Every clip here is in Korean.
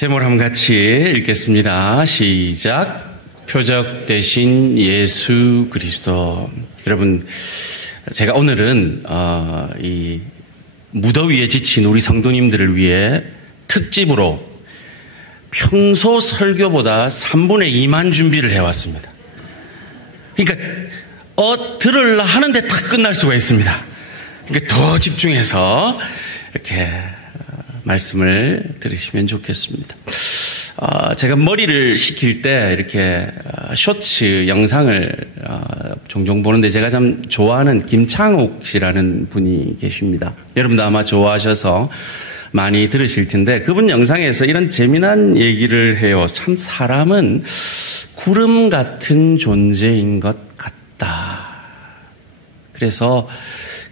제목을 한번 같이 읽겠습니다. 시작. 표적 되신 예수 그리스도. 여러분, 제가 오늘은 이 무더위에 지친 우리 성도님들을 위해 특집으로 평소 설교보다 3분의 2만 준비를 해왔습니다. 그러니까 들으려 하는데 탁 끝날 수가 있습니다. 그러니까 더 집중해서 이렇게 말씀을 들으시면 좋겠습니다. 제가 머리를 식힐 때 이렇게 쇼츠 영상을 종종 보는데 제가 참 좋아하는 김창욱 씨라는 분이 계십니다. 여러분도 아마 좋아하셔서 많이 들으실 텐데 그분 영상에서 이런 재미난 얘기를 해요. 참 사람은 구름 같은 존재인 것 같다. 그래서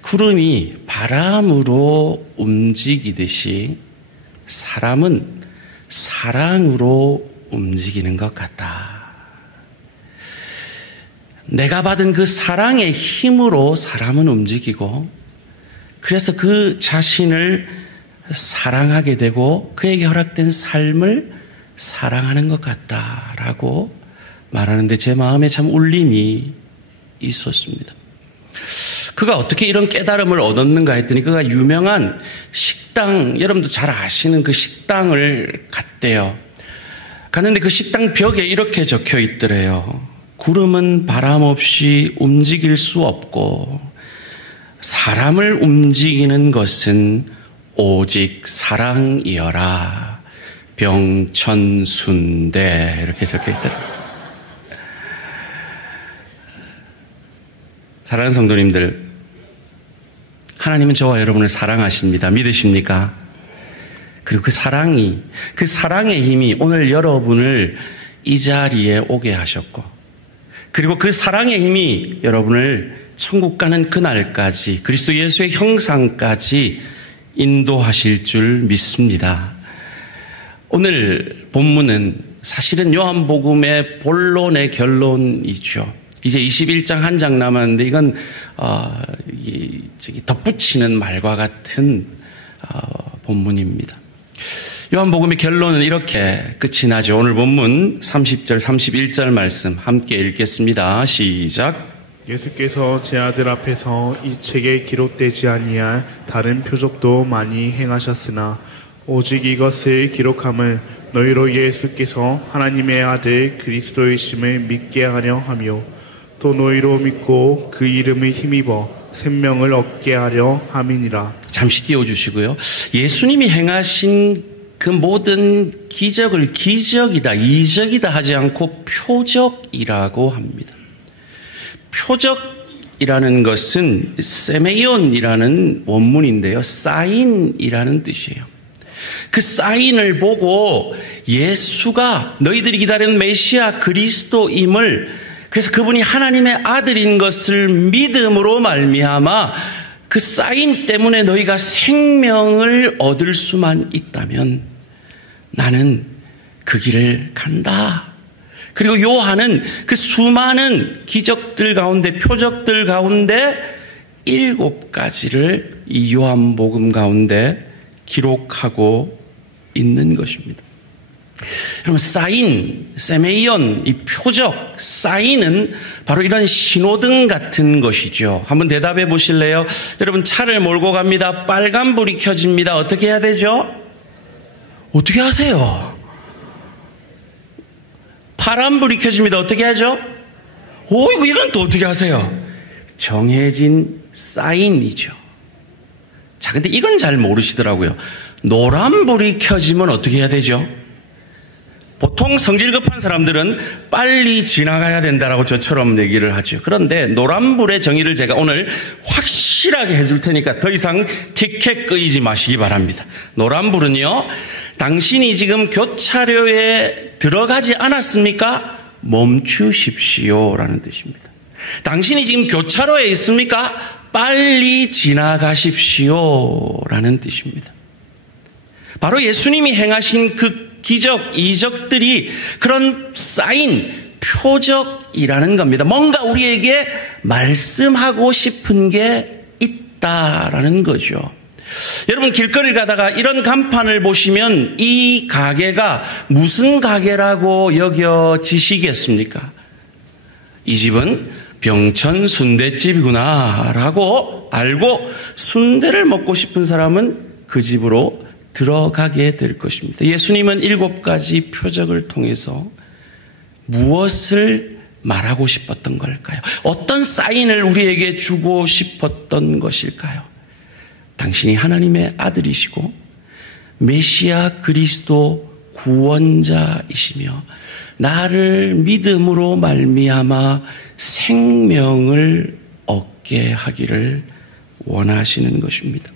구름이 바람으로 움직이듯이 사람은 사랑으로 움직이는 것 같다. 내가 받은 그 사랑의 힘으로 사람은 움직이고 그래서 그 자신을 사랑하게 되고 그에게 허락된 삶을 사랑하는 것 같다라고 말하는데 제 마음에 참 울림이 있었습니다. 그가 어떻게 이런 깨달음을 얻었는가 했더니 그가 유명한 식당, 여러분도 잘 아시는 그 식당을 갔대요. 갔는데 그 식당 벽에 이렇게 적혀 있더래요. 구름은 바람 없이 움직일 수 없고 사람을 움직이는 것은 오직 사랑이여라. 병천순대 이렇게 적혀 있더라고요. 사랑하는 성도님들, 하나님은 저와 여러분을 사랑하십니다. 믿으십니까? 그리고 그 사랑의 힘이 오늘 여러분을 이 자리에 오게 하셨고, 그리고 그 사랑의 힘이 여러분을 천국 가는 그날까지 그리스도 예수의 형상까지 인도하실 줄 믿습니다. 오늘 본문은 사실은 요한복음의 본론의 결론이죠. 이제 21장 한 장 남았는데 이건 덧붙이는 말과 같은 본문입니다. 요한복음의 결론은 이렇게 끝이 나죠. 오늘 본문 30절 31절 말씀 함께 읽겠습니다. 시작. 예수께서 제 아들 앞에서 이 책에 기록되지 아니할 다른 표적도 많이 행하셨으나 오직 이것을 기록함은 너희로 예수께서 하나님의 아들 그리스도이심을 믿게 하려 하며 또 너희로 믿고 그 이름을 힘입어 생명을 얻게 하려 함이니라. 잠시 띄워주시고요. 예수님이 행하신 그 모든 기적을 기적이다, 이적이다 하지 않고 표적이라고 합니다. 표적이라는 것은 세메ion이라는 원문인데요. 사인이라는 뜻이에요. 그 사인을 보고 예수가 너희들이 기다리는 메시아 그리스도임을, 그래서 그분이 하나님의 아들인 것을 믿음으로 말미암아 그 사인 때문에 너희가 생명을 얻을 수만 있다면 나는 그 길을 간다. 그리고 요한은 그 수많은 기적들 가운데, 표적들 가운데 7가지를 이 요한복음 가운데 기록하고 있는 것입니다. 여러분, 사인, 세메이온, 이 표적, 사인은 바로 이런 신호등 같은 것이죠. 한번 대답해 보실래요? 여러분, 차를 몰고 갑니다. 빨간불이 켜집니다. 어떻게 해야 되죠? 어떻게 하세요? 파란불이 켜집니다. 어떻게 하죠? 이건 또 어떻게 하세요? 정해진 사인이죠. 자, 근데 이건 잘 모르시더라고요. 노란불이 켜지면 어떻게 해야 되죠? 보통 성질 급한 사람들은 빨리 지나가야 된다라고 저처럼 얘기를 하죠. 그런데 노란불의 정의를 제가 오늘 확실하게 해줄 테니까 더 이상 티켓 끄이지 마시기 바랍니다. 노란불은요, 당신이 지금 교차로에 들어가지 않았습니까? 멈추십시오라는 뜻입니다. 당신이 지금 교차로에 있습니까? 빨리 지나가십시오라는 뜻입니다. 바로 예수님이 행하신 그 기적, 이적들이 그런 사인, 표적이라는 겁니다. 뭔가 우리에게 말씀하고 싶은 게 있다라는 거죠. 여러분 길거리를 가다가 이런 간판을 보시면 이 가게가 무슨 가게라고 여겨지시겠습니까? 이 집은 병천 순댓집이구나 라고 알고 순대를 먹고 싶은 사람은 그 집으로 들어가게 될 것입니다. 예수님은 7가지 표적을 통해서 무엇을 말하고 싶었던 걸까요? 어떤 사인을 우리에게 주고 싶었던 것일까요? 당신이 하나님의 아들이시고 메시아 그리스도 구원자이시며 나를 믿음으로 말미암아 생명을 얻게 하기를 원하시는 것입니다.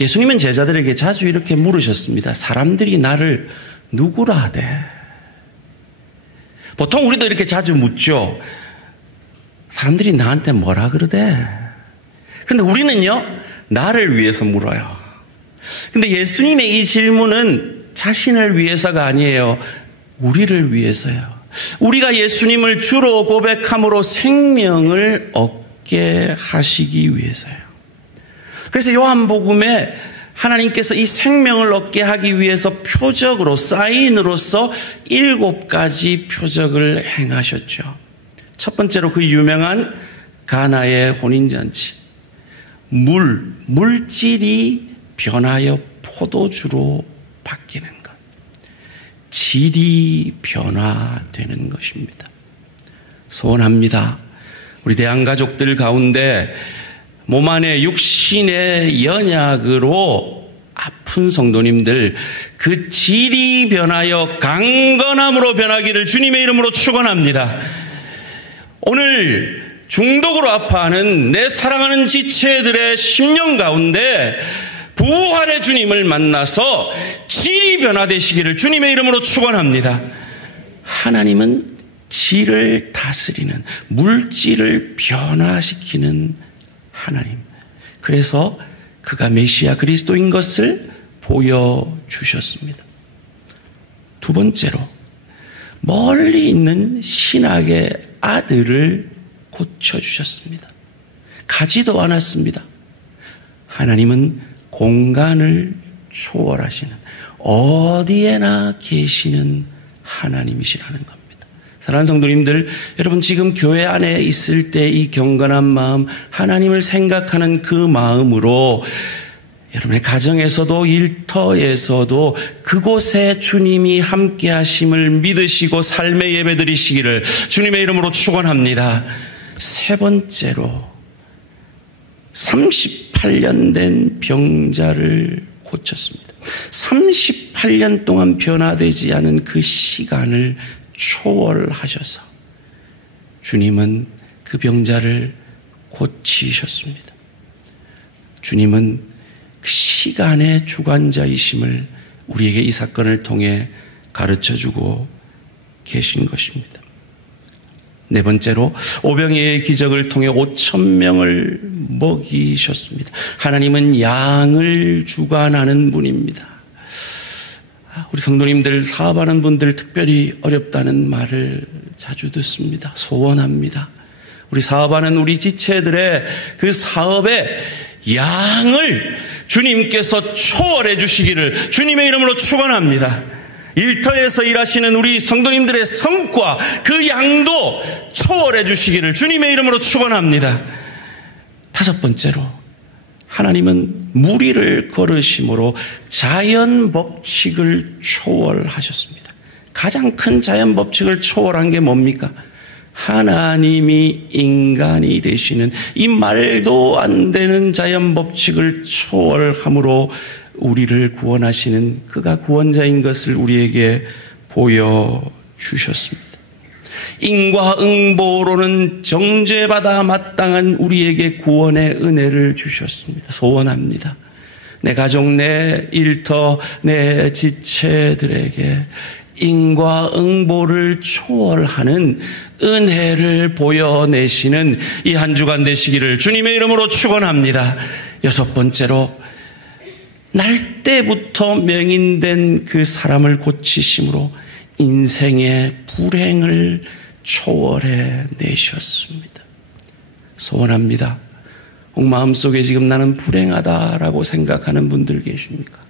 예수님은 제자들에게 자주 이렇게 물으셨습니다. 사람들이 나를 누구라 하되? 보통 우리도 이렇게 자주 묻죠. 사람들이 나한테 뭐라 그러대? 근데 우리는요, 나를 위해서 물어요. 근데 예수님의 이 질문은 자신을 위해서가 아니에요. 우리를 위해서요. 우리가 예수님을 주로 고백함으로 생명을 얻게 하시기 위해서요. 그래서 요한복음에 하나님께서 이 생명을 얻게 하기 위해서 표적으로, 사인으로서 7가지 표적을 행하셨죠. 첫 번째로 그 유명한 가나의 혼인잔치. 물질이 변하여 포도주로 바뀌는 것. 질이 변화되는 것입니다. 소원합니다. 우리 대한가족들 가운데 몸 안에 육신의 연약으로 아픈 성도님들, 그 질이 변하여 강건함으로 변하기를 주님의 이름으로 축원합니다. 오늘 중독으로 아파하는 내 사랑하는 지체들의 심령 가운데 부활의 주님을 만나서 질이 변화되시기를 주님의 이름으로 축원합니다. 하나님은 질을 다스리는, 물질을 변화시키는 하나님. 그래서 그가 메시아 그리스도인 것을 보여주셨습니다. 두 번째로 멀리 있는 신학의 아들을 고쳐주셨습니다. 가지도 않았습니다. 하나님은 공간을 초월하시는, 어디에나 계시는 하나님이시라는 겁니다. 사랑하는 성도님들, 여러분 지금 교회 안에 있을 때 이 경건한 마음, 하나님을 생각하는 그 마음으로 여러분의 가정에서도 일터에서도 그곳에 주님이 함께 하심을 믿으시고 삶의 예배 드리시기를 주님의 이름으로 축원합니다. 세 번째로 38년 된 병자를 고쳤습니다. 38년 동안 변화되지 않은 그 시간을 초월하셔서 주님은 그 병자를 고치셨습니다. 주님은 그 시간의 주관자이심을 우리에게 이 사건을 통해 가르쳐주고 계신 것입니다. 네 번째로 오병이의 기적을 통해 5,000명을 먹이셨습니다. 하나님은 양을 주관하는 분입니다. 우리 성도님들, 사업하는 분들 특별히 어렵다는 말을 자주 듣습니다. 소원합니다. 우리 사업하는 우리 지체들의 그 사업에 양을 주님께서 초월해 주시기를 주님의 이름으로 축원합니다. 일터에서 일하시는 우리 성도님들의 성과, 그 양도 초월해 주시기를 주님의 이름으로 축원합니다. 다섯 번째로 하나님은 무리를 걸으심으로 자연 법칙을 초월하셨습니다. 가장 큰 자연 법칙을 초월한 게 뭡니까? 하나님이 인간이 되시는 이 말도 안 되는 자연 법칙을 초월함으로 우리를 구원하시는 그가 구원자인 것을 우리에게 보여주셨습니다. 인과응보로는 정죄받아 마땅한 우리에게 구원의 은혜를 주셨습니다. 소원합니다. 내 가족, 내 일터, 내 지체들에게 인과응보를 초월하는 은혜를 보여내시는 이 한 주간 되시기를 주님의 이름으로 축원합니다. 여섯 번째로 날 때부터 맹인된 그 사람을 고치심으로 인생의 불행을 초월해 내셨습니다. 소원합니다. 혹 마음속에 지금 나는 불행하다라고 생각하는 분들 계십니까?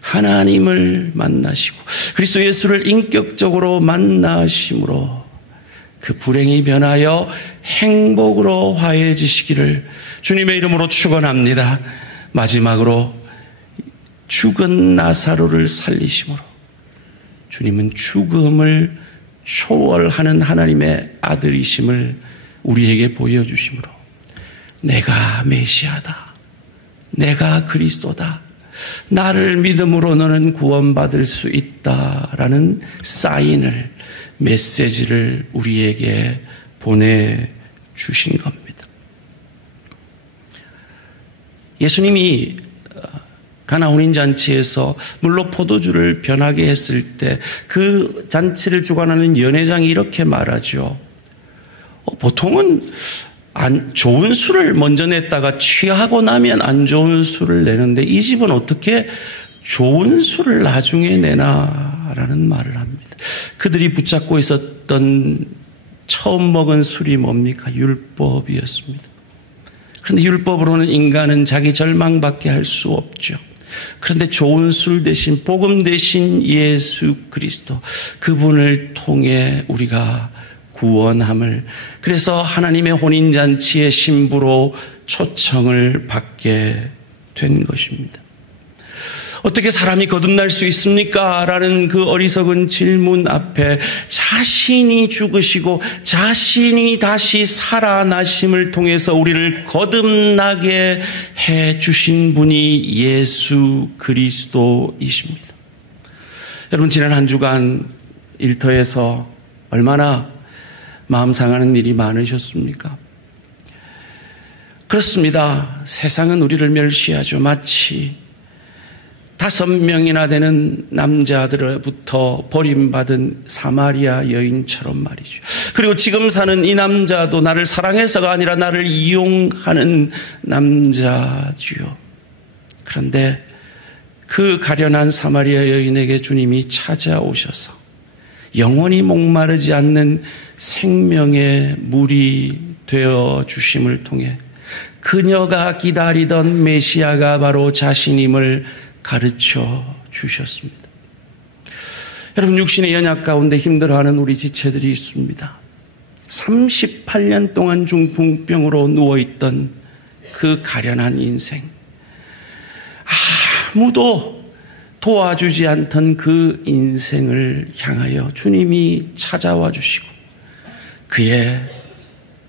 하나님을 만나시고 그리스도 예수를 인격적으로 만나심으로 그 불행이 변하여 행복으로 화해지시기를 주님의 이름으로 축원합니다. 마지막으로 죽은 나사로를 살리심으로 주님은 죽음을 초월하는 하나님의 아들이심을 우리에게 보여주심으로 내가 메시아다, 내가 그리스도다, 나를 믿음으로 너는 구원받을 수 있다라는 사인을, 메시지를 우리에게 보내주신 겁니다. 예수님이 가나 혼인잔치에서 물로 포도주를 변하게 했을 때 그 잔치를 주관하는 연회장이 이렇게 말하죠. 보통은 좋은 술을 먼저 냈다가 취하고 나면 안 좋은 술을 내는데 이 집은 어떻게 좋은 술을 나중에 내나라는 말을 합니다. 그들이 붙잡고 있었던 처음 먹은 술이 뭡니까? 율법이었습니다. 그런데 율법으로는 인간은 자기 절망밖에 할 수 없죠. 그런데 좋은 술 대신 복음 대신 예수 그리스도, 그분을 통해 우리가 구원함을, 그래서 하나님의 혼인잔치의 신부로 초청을 받게 된 것입니다. 어떻게 사람이 거듭날 수 있습니까? 라는 그 어리석은 질문 앞에 자신이 죽으시고 자신이 다시 살아나심을 통해서 우리를 거듭나게 해 주신 분이 예수 그리스도이십니다. 여러분, 지난 한 주간 일터에서 얼마나 마음 상하는 일이 많으셨습니까? 그렇습니다. 세상은 우리를 멸시하죠. 마치 5명이나 되는 남자들로부터 버림받은 사마리아 여인처럼 말이죠. 그리고 지금 사는 이 남자도 나를 사랑해서가 아니라 나를 이용하는 남자지요. 그런데 그 가련한 사마리아 여인에게 주님이 찾아오셔서 영원히 목마르지 않는 생명의 물이 되어 주심을 통해 그녀가 기다리던 메시아가 바로 자신임을 가르쳐 주셨습니다. 여러분, 육신의 연약 가운데 힘들어하는 우리 지체들이 있습니다. 38년 동안 중풍병으로 누워있던 그 가련한 인생, 아무도 도와주지 않던 그 인생을 향하여 주님이 찾아와 주시고 그의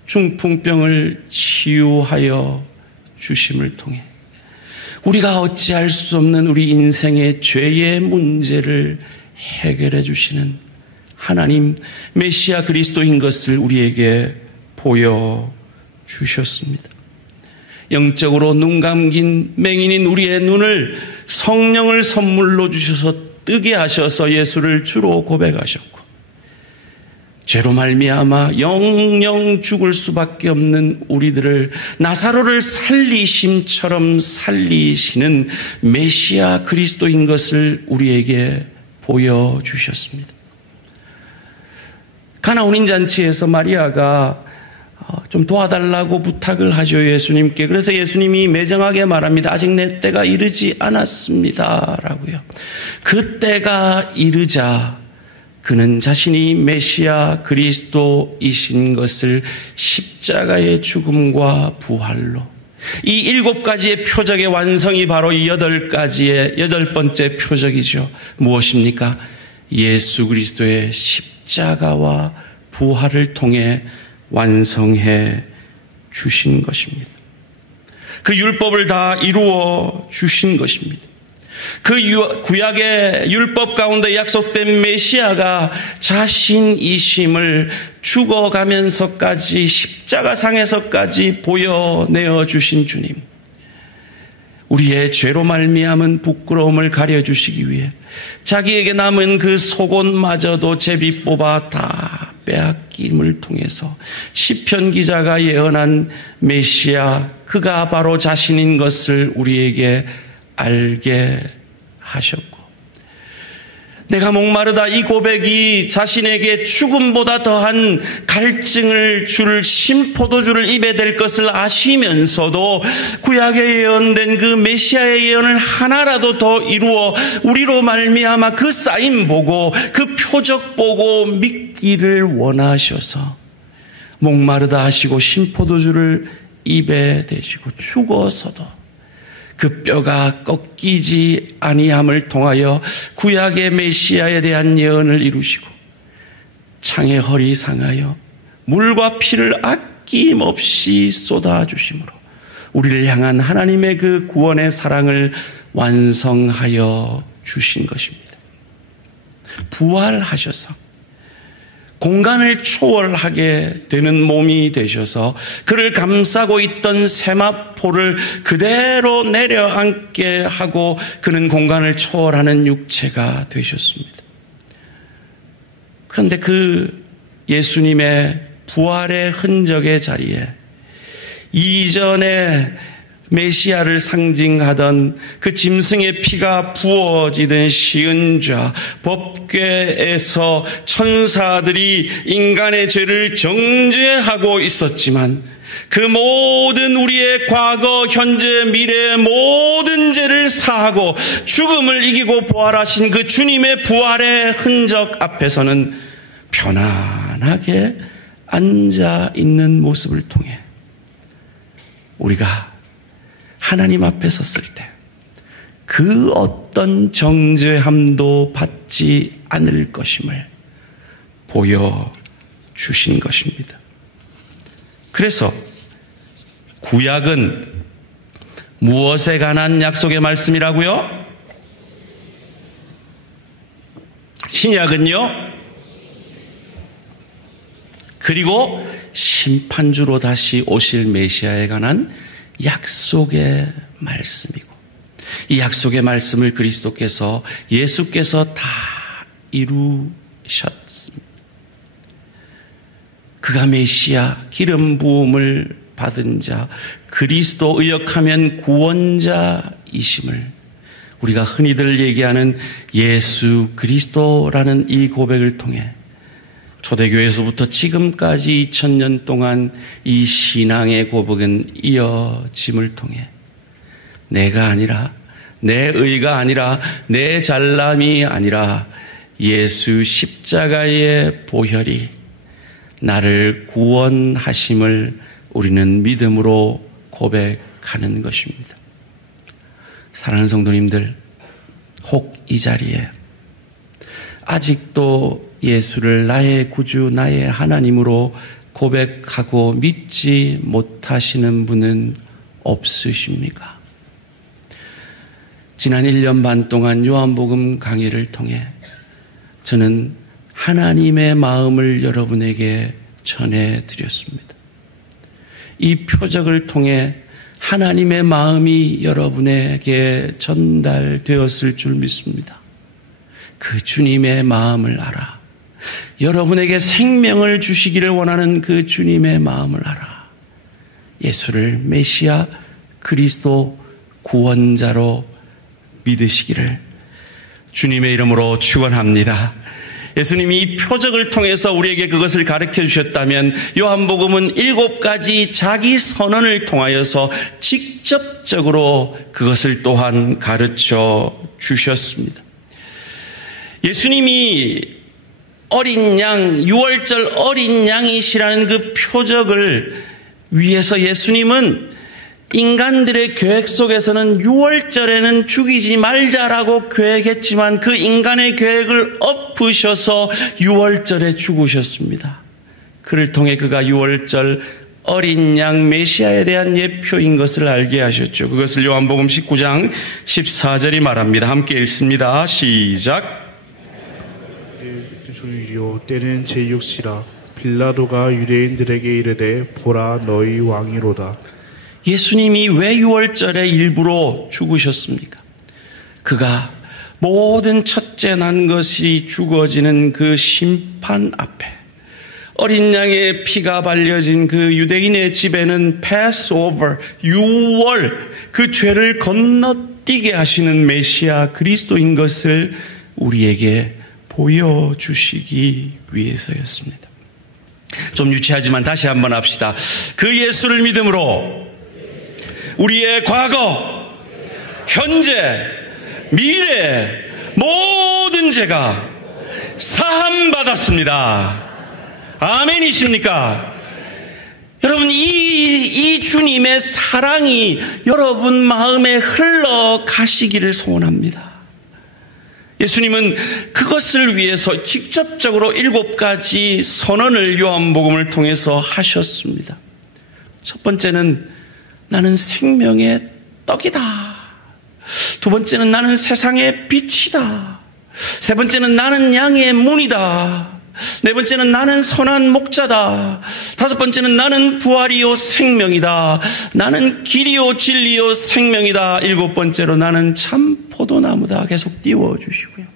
중풍병을 치유하여 주심을 통해 우리가 어찌할 수 없는 우리 인생의 죄의 문제를 해결해 주시는 하나님 메시아 그리스도인 것을 우리에게 보여주셨습니다. 영적으로 눈 감긴 맹인인 우리의 눈을 성령을 선물로 주셔서 뜨게 하셔서 예수를 주로 고백하셨고, 죄로 말미암아 영영 죽을 수밖에 없는 우리들을 나사로를 살리심처럼 살리시는 메시아 그리스도인 것을 우리에게 보여주셨습니다. 가나 혼인잔치에서 마리아가 좀 도와달라고 부탁을 하죠, 예수님께. 그래서 예수님이 매정하게 말합니다. 아직 내 때가 이르지 않았습니다 라고요. 그 때가 이르자 그는 자신이 메시아 그리스도이신 것을 십자가의 죽음과 부활로, 이 7가지의 표적의 완성이 바로 이 8번째 표적이죠. 무엇입니까? 예수 그리스도의 십자가와 부활을 통해 완성해 주신 것입니다. 그 율법을 다 이루어 주신 것입니다. 그 구약의 율법 가운데 약속된 메시아가 자신이심을 죽어가면서까지 십자가상에서까지 보여내어 주신 주님, 우리의 죄로 말미암은 부끄러움을 가려주시기 위해 자기에게 남은 그 속옷마저도 제비 뽑아 다 빼앗김을 통해서 시편 기자가 예언한 메시아, 그가 바로 자신인 것을 우리에게 알게 하셨고, 내가 목마르다 이 고백이 자신에게 죽음보다 더한 갈증을 줄 신포도주를 입에 댈 것을 아시면서도 구약에 예언된 그 메시아의 예언을 하나라도 더 이루어 우리로 말미암아 그 사인 보고 그 표적 보고 믿기를 원하셔서 목마르다 하시고 신포도주를 입에 대시고 죽어서도 그 뼈가 꺾이지 아니함을 통하여 구약의 메시아에 대한 예언을 이루시고 창의 허리 상하여 물과 피를 아낌없이 쏟아주심으로 우리를 향한 하나님의 그 구원의 사랑을 완성하여 주신 것입니다. 부활하셔서 공간을 초월하게 되는 몸이 되셔서 그를 감싸고 있던 세마포를 그대로 내려앉게 하고 그는 공간을 초월하는 육체가 되셨습니다. 그런데 그 예수님의 부활의 흔적의 자리에 이전에 메시아를 상징하던 그 짐승의 피가 부어지던 시은좌 법궤에서 천사들이 인간의 죄를 정죄하고 있었지만 그 모든 우리의 과거, 현재, 미래의 모든 죄를 사하고 죽음을 이기고 부활하신 그 주님의 부활의 흔적 앞에서는 편안하게 앉아 있는 모습을 통해 우리가 하나님 앞에 섰을 때 그 어떤 정죄함도 받지 않을 것임을 보여주신 것입니다. 그래서 구약은 무엇에 관한 약속의 말씀이라고요? 신약은요? 그리고 심판주로 다시 오실 메시아에 관한 약속의 말씀이고 이 약속의 말씀을 그리스도께서 예수께서 다 이루셨습니다. 그가 메시아 기름 부음을 받은 자 그리스도 의역하면 구원자이심을 우리가 흔히들 얘기하는 예수 그리스도라는 이 고백을 통해 초대교회에서부터 지금까지 2000년 동안 이 신앙의 고백은 이어짐을 통해 내가 아니라 내 의가 아니라 내 잘남이 아니라 예수 십자가의 보혈이 나를 구원하심을 우리는 믿음으로 고백하는 것입니다. 사랑하는 성도님들, 혹 이 자리에 아직도 예수를 나의 구주, 나의 하나님으로 고백하고 믿지 못하시는 분은 없으십니까? 지난 1년 반 동안 요한복음 강의를 통해 저는 하나님의 마음을 여러분에게 전해드렸습니다. 이 표적을 통해 하나님의 마음이 여러분에게 전달되었을 줄 믿습니다. 그 주님의 마음을 알아. 여러분에게 생명을 주시기를 원하는 그 주님의 마음을 알아. 예수를 메시아 그리스도 구원자로 믿으시기를 주님의 이름으로 축원합니다. 예수님이 이 표적을 통해서 우리에게 그것을 가르쳐 주셨다면 요한복음은 7가지 자기 선언을 통하여서 직접적으로 그것을 또한 가르쳐 주셨습니다. 예수님이 어린 양, 6월절 어린 양이시라는 그 표적을 위해서 예수님은 인간들의 계획 속에서는 6월절에는 죽이지 말자라고 계획했지만 그 인간의 계획을 엎으셔서 6월절에 죽으셨습니다. 그를 통해 그가 6월절 어린 양 메시아에 대한 예표인 것을 알게 하셨죠. 그것을 요한복음 19장 14절이 말합니다. 함께 읽습니다. 시작. 주일이요 때는 제6시라 빌라도가 유대인들에게 이르되 보라 너희 왕이로다. 예수님이 왜 6월절에 일부러 죽으셨습니까? 그가 모든 첫째 난 것이 죽어지는 그 심판 앞에 어린 양의 피가 발려진 그 유대인의 집에는 패스오버, 6월 그 죄를 건너뛰게 하시는 메시아 그리스도인 것을 우리에게 보여주시기 위해서였습니다. 좀 유치하지만 다시 한번 합시다. 그 예수를 믿음으로 우리의 과거, 현재, 미래 모든 죄가 사함받았습니다. 아멘이십니까? 여러분, 이 주님의 사랑이 여러분 마음에 흘러가시기를 소원합니다. 예수님은 그것을 위해서 직접적으로 7가지 선언을 요한복음을 통해서 하셨습니다. 첫 번째는 나는 생명의 떡이다. 두 번째는 나는 세상의 빛이다. 세 번째는 나는 양의 문이다. 네 번째는 나는 선한 목자다. 다섯 번째는 나는 부활이요 생명이다. 나는 길이요 진리요 생명이다. 일곱 번째로 나는 참 포도나무다. 계속 띄워주시고요.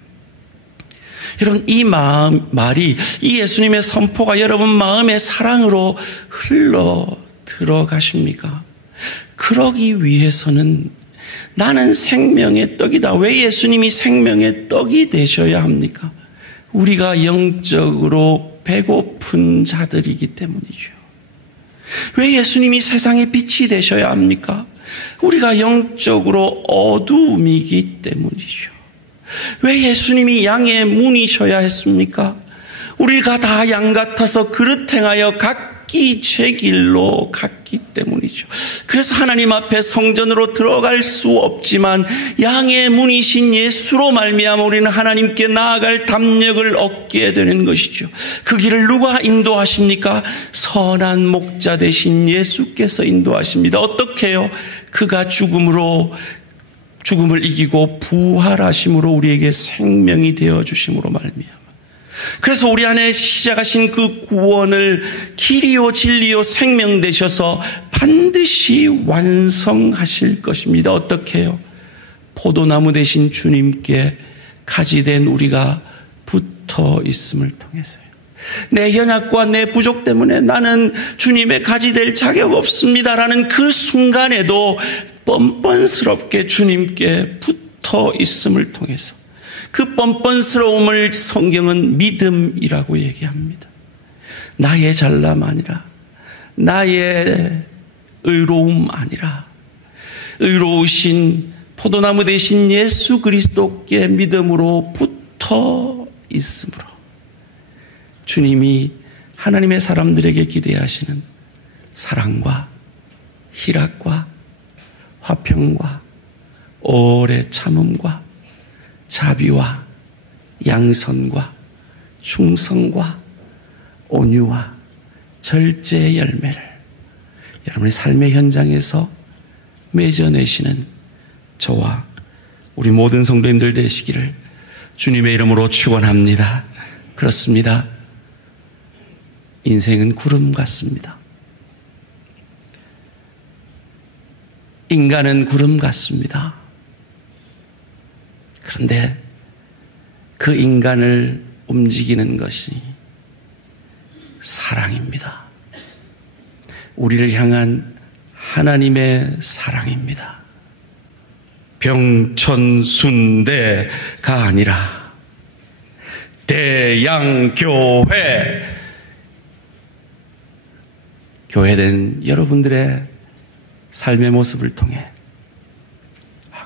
여러분, 이 말이, 이 예수님의 선포가 여러분 마음의 사랑으로 흘러 들어가십니까? 그러기 위해서는 나는 생명의 떡이다. 왜 예수님이 생명의 떡이 되셔야 합니까? 우리가 영적으로 배고픈 자들이기 때문이죠. 왜 예수님이 세상의 빛이 되셔야 합니까? 우리가 영적으로 어두움이기 때문이죠. 왜 예수님이 양의 문이셔야 했습니까? 우리가 다 양 같아서 그릇 행하여 각기 제 길로 갔기 때문이죠. 그래서 하나님 앞에 성전으로 들어갈 수 없지만 양의 문이신 예수로 말미암아 우리는 하나님께 나아갈 담력을 얻게 되는 것이죠. 그 길을 누가 인도하십니까? 선한 목자 되신 예수께서 인도하십니다. 어떻게 해요? 그가 죽음을 이기고 부활하심으로 우리에게 생명이 되어주심으로 말미암아. 그래서 우리 안에 시작하신 그 구원을 길이요 진리요 생명 되셔서 반드시 완성하실 것입니다. 어떻게 해요? 포도나무 되신 주님께 가지된 우리가 붙어 있음을 통해서요. 내 연약과 내 부족 때문에 나는 주님의 가지될 자격 없습니다라는 그 순간에도 뻔뻔스럽게 주님께 붙어 있음을 통해서 그 뻔뻔스러움을 성경은 믿음이라고 얘기합니다. 나의 잘남 아니라, 나의 의로움 아니라, 의로우신 포도나무 되신 예수 그리스도께 믿음으로 붙어 있으므로 주님이 하나님의 사람들에게 기대하시는 사랑과 희락과 화평과 오래 참음과 자비와 양선과 충성과 온유와 절제의 열매를 여러분의 삶의 현장에서 맺어내시는 저와 우리 모든 성도님들 되시기를 주님의 이름으로 축원합니다. 그렇습니다. 인생은 구름 같습니다. 인간은 구름 같습니다. 그런데 그 인간을 움직이는 것이 사랑입니다. 우리를 향한 하나님의 사랑입니다. 병천순대가 아니라 대양교회, 교회된 여러분들의 삶의 모습을 통해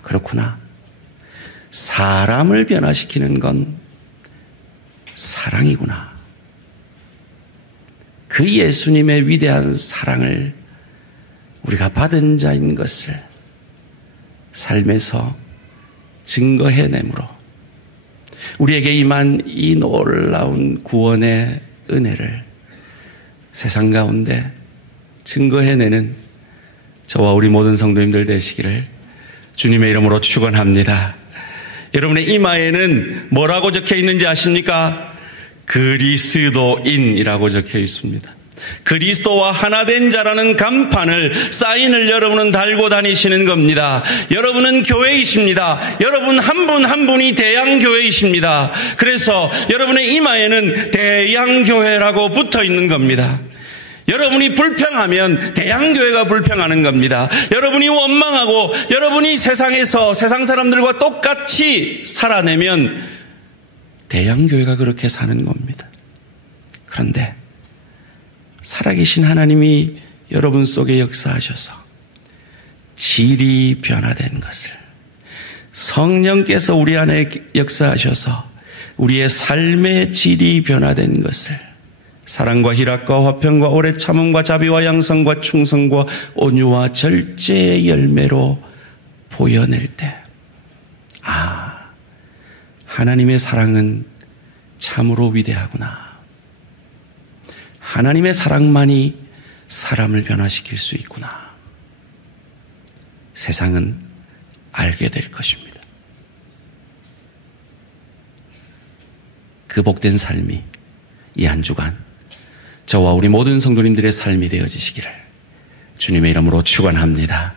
그렇구나, 사람을 변화시키는 건 사랑이구나. 그 예수님의 위대한 사랑을 우리가 받은 자인 것을 삶에서 증거해내므로 우리에게 임한 이 놀라운 구원의 은혜를 세상 가운데 증거해내는 저와 우리 모든 성도님들 되시기를 주님의 이름으로 축원합니다. 여러분의 이마에는 뭐라고 적혀 있는지 아십니까? 그리스도인이라고 적혀 있습니다. 그리스도와 하나 된 자라는 간판을, 사인을 여러분은 달고 다니시는 겁니다. 여러분은 교회이십니다. 여러분 한 분 한 분이 대양교회이십니다. 그래서 여러분의 이마에는 대양교회라고 붙어 있는 겁니다. 여러분이 불평하면 대양교회가 불평하는 겁니다. 여러분이 원망하고 여러분이 세상에서 세상 사람들과 똑같이 살아내면 대양교회가 그렇게 사는 겁니다. 그런데 살아계신 하나님이 여러분 속에 역사하셔서 질이 변화된 것을, 성령께서 우리 안에 역사하셔서 우리의 삶의 질이 변화된 것을, 사랑과 희락과 화평과 오래 참음과 자비와 양성과 충성과 온유와 절제의 열매로 보여낼 때, 하나님의 사랑은 참으로 위대하구나. 하나님의 사랑만이 사람을 변화시킬 수 있구나. 세상은 알게 될 것입니다. 그 복된 삶이 이 한 주간 저와 우리 모든 성도님들의 삶이 되어지시기를 주님의 이름으로 축원합니다.